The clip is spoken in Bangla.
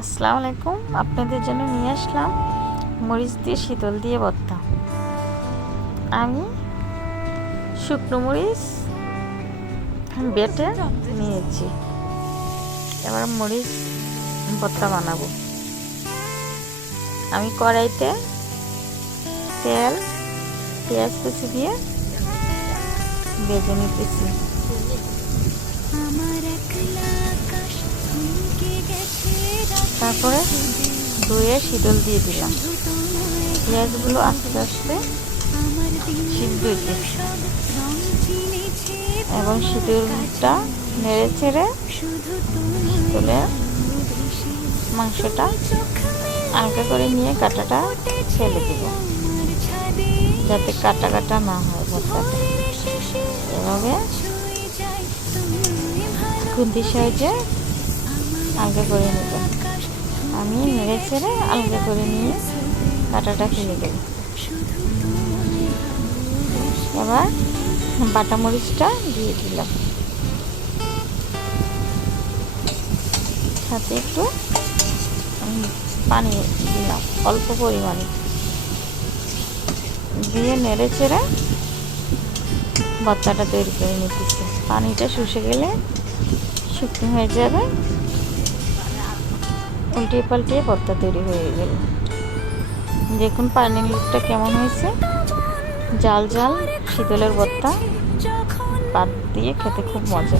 আসসালামু আলাইকুম। আপনাদের জন্য নিয়ে আসলাম মরিচ দিয়ে শীতল দিয়ে ভর্তা। আমি শুকনো মরিচ বেটে নিয়েছি, এবার মরিচ ভর্তা বানাবো। আমি কড়াইতে তেল পেঁয়াজ কুচি দিয়ে ভেজে নিতেছি। তারপরে ধুয়ে শীতল দিয়ে দিলাম। পেঁয়াজগুলো আস্তে আস্তে সিদ্ধ হইতেছে এবং শীতলটা নেড়ে ছেড়ে শীতলে মাংসটা হালকা করে নিয়ে কাঁটাটা ফেলে দেব, যাতে কাটা কাটা না হয় ভর্তাটা। এভাবে খুন্তির সাহায্যে হালকা করে নেব। আমি নেড়ে ছেড়ে হালকা করে নিয়ে কাঁটাটা ফেলে দেব। এবার বাটা মরিচটা দিয়ে দিলাম, সাথে একটু পানি দিলাম অল্প পরিমাণে, দিয়ে নেড়ে চেড়ে ভর্তাটা তৈরি করে নিতেছি। পানিটা শুষে গেলে শুকনো হয়ে যাবে, উল্টিয়ে পাল্টিয়ে ভর্তা তৈরি হয়ে গেল। দেখুন পানির লুকটা কেমন হয়েছে। জাল জাল শীতলের ভর্তা ভাত দিয়ে খেতে খুব মজা।